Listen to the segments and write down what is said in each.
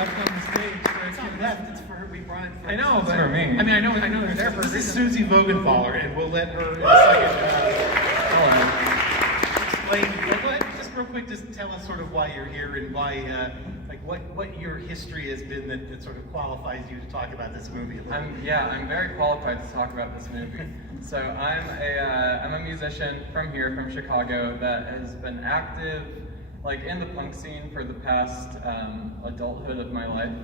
left on the stage for It's not left, it's for her, we brought it for I know, but for me. I mean, I know they're there for a This is reason. Susie Vogenthaler, and we'll let her in a second explain. Go ahead, just real quick, just tell us sort of why you're here and why, like what your history has been that sort of qualifies you to talk about this movie a little. I'm very qualified to talk about this movie. So I'm a musician from here, from Chicago, that has been active like in the punk scene for the past adulthood of my life.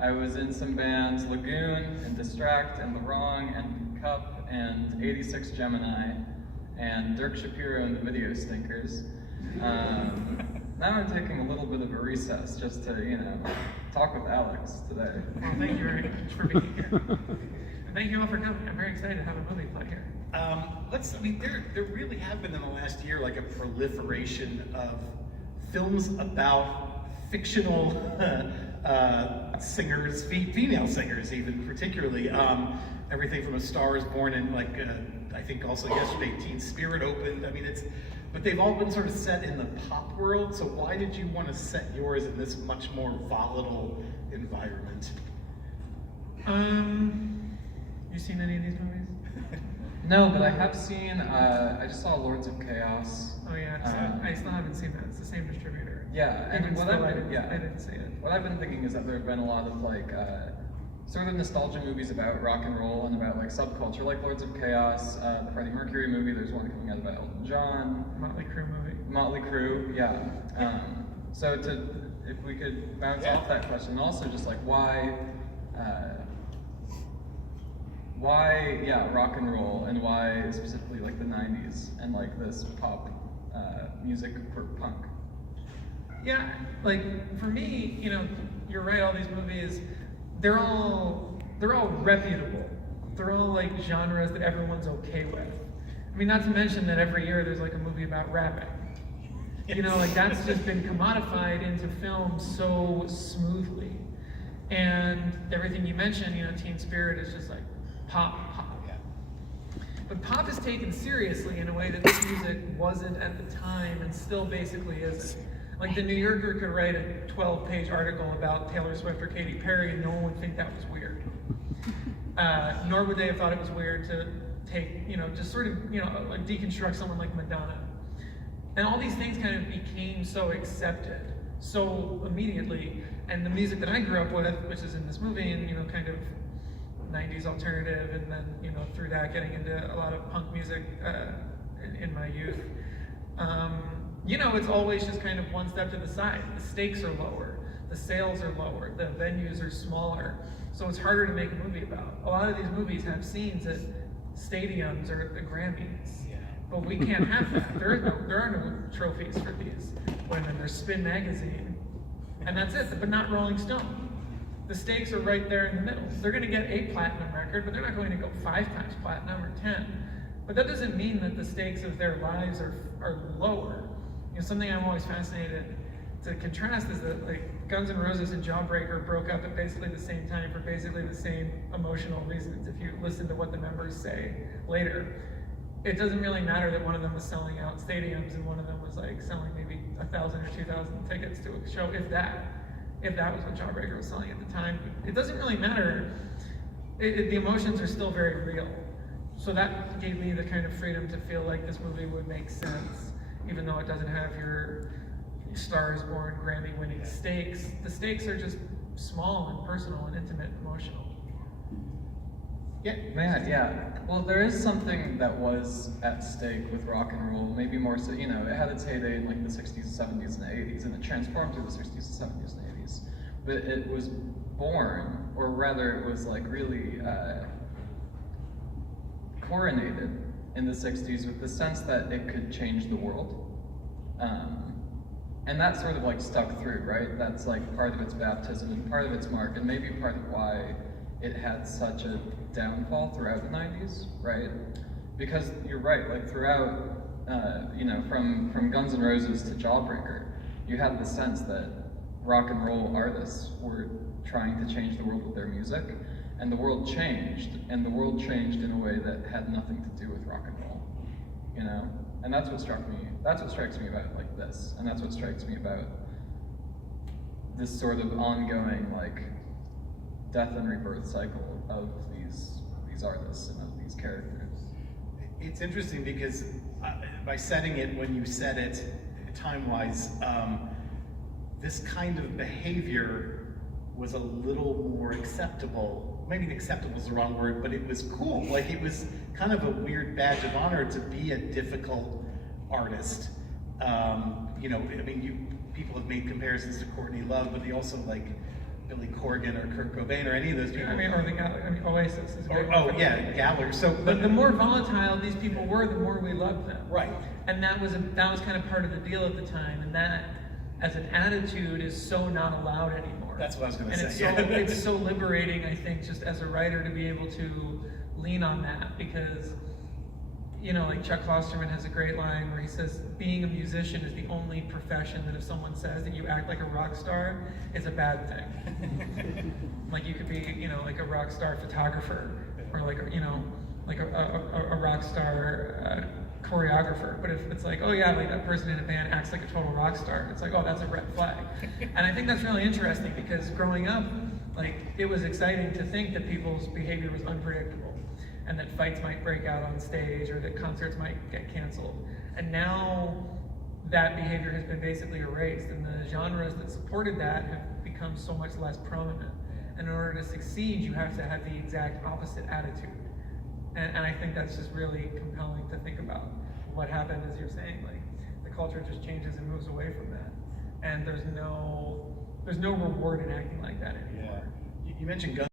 I was in some bands, Lagoon and Distract and The Wrong and Cup and 86 Gemini and Dirk Shapiro and the Video Stinkers. Now I'm taking a little bit of a recess just to, talk with Alex today. Well, thank you very much for being here. And thank you all for coming. I'm very excited to have a movie play here. There really have been in the last year like a proliferation of films about fictional singers, female singers even particularly. Everything from A Star Is Born and I think also yesterday Teen Spirit opened. I mean, but they've all been sort of set in the pop world. So why did you want to set yours in this much more volatile environment? You seen any of these movies? No, but I have seen, I just saw Lords of Chaos. Oh yeah, so I still haven't seen that. It's the same distributor. Yeah, and Even what still, I I didn't see it. What I've been thinking is that there have been a lot of sort of nostalgia movies about rock and roll and about subculture, like Lords of Chaos, the Freddie Mercury movie. There's one coming out about Elton John. Motley Crue movie. Motley Crue, yeah. So if we could bounce off that question, also just why rock and roll, and why specifically the 90s and this pop music for punk. Yeah, for me, you're right, all these movies, they're all reputable. They're all genres that everyone's okay with. I mean, not to mention that every year there's a movie about rapping. That's just been commodified into film so smoothly. And everything you mentioned, Teen Spirit is just pop. But pop is taken seriously in a way that this music wasn't at the time and still basically isn't. The New Yorker could write a 12-page article about Taylor Swift or Katy Perry and no one would think that was weird. Nor would they have thought it was weird to take, just sort of, deconstruct someone like Madonna. And all these things kind of became so accepted so immediately. And the music that I grew up with, which is in this movie, and kind of 90s alternative, and then through that getting into a lot of punk music in my youth. It's always just kind of one step to the side. The stakes are lower, the sales are lower, the venues are smaller, so it's harder to make a movie about. A lot of these movies have scenes at stadiums or at the Grammys, but we can't have that. There are no trophies for these women. There's Spin Magazine, and that's it, but not Rolling Stone. The stakes are right there in the middle. They're going to get a platinum record, but they're not going to go 5 times platinum or 10. But that doesn't mean that the stakes of their lives are lower. Something I'm always fascinated to contrast is that Guns N' Roses and Jawbreaker broke up at basically the same time for basically the same emotional reasons. If you listen to what the members say later, it doesn't really matter that one of them was selling out stadiums and one of them was selling maybe 1,000 or 2,000 tickets to a show, if that was what Jawbreaker was selling at the time. It doesn't really matter. The emotions are still very real. So that gave me the kind of freedom to feel like this movie would make sense, even though it doesn't have your Star Is Born Grammy-winning stakes. The stakes are just small and personal and intimate and emotional. Yeah. Well, there is something that was at stake with rock and roll, maybe more so, it had its heyday in the 60s, 70s, and 80s, and it transformed through the 60s, 70s, and 80s. But it was born, or rather it was really coronated in the 60s with the sense that it could change the world. And that sort of stuck through, right? That's part of its baptism and part of its mark, and maybe part of why it had such a downfall throughout the 90s, right? Because you're right, throughout, from Guns N' Roses to Jawbreaker, you had the sense that rock and roll artists were trying to change the world with their music, and the world changed, and the world changed in a way that had nothing to do with rock and roll, And that's what struck me, that's what strikes me about this, and that's what strikes me about this sort of ongoing like death and rebirth cycle of these artists and of these characters. It's interesting because by setting it when you said it time-wise, this kind of behavior was a little more acceptable. Maybe acceptable is the wrong word, but it was cool. Like it was kind of a weird badge of honor to be a difficult artist. You know, I mean, people have made comparisons to Courtney Love, but they also like Billy Corgan or Kurt Cobain or any of those people. I mean, or Oasis is great. Oh yeah, Galler. So, But the more volatile these people were, the more we loved them. right. And that was kind of part of the deal at the time. And that, as an attitude, is so not allowed anymore. That's what I was going to And say. it's so liberating, I think, just as a writer to be able to lean on that, because, you know, like Chuck Klosterman has a great line where he says, being a musician is the only profession that if someone says that you act like a rock star, it's a bad thing. Like you could be, you know, like a rock star photographer, or like, you know, like a rock star choreographer. But if it's like, oh yeah, like that person in a band acts like a total rock star, it's like, oh, that's a red flag. And I think that's really interesting, because growing up, like, it was exciting to think that people's behavior was unpredictable, and that fights might break out on stage, or that concerts might get canceled. And now that behavior has been basically erased, and the genres that supported that have become so much less prominent. And in order to succeed, you have to have the exact opposite attitude. And I think that's just really compelling to think about what happened, as you're saying, like the culture just changes and moves away from that. And there's no reward in acting like that anymore. Yeah. You mentioned Guns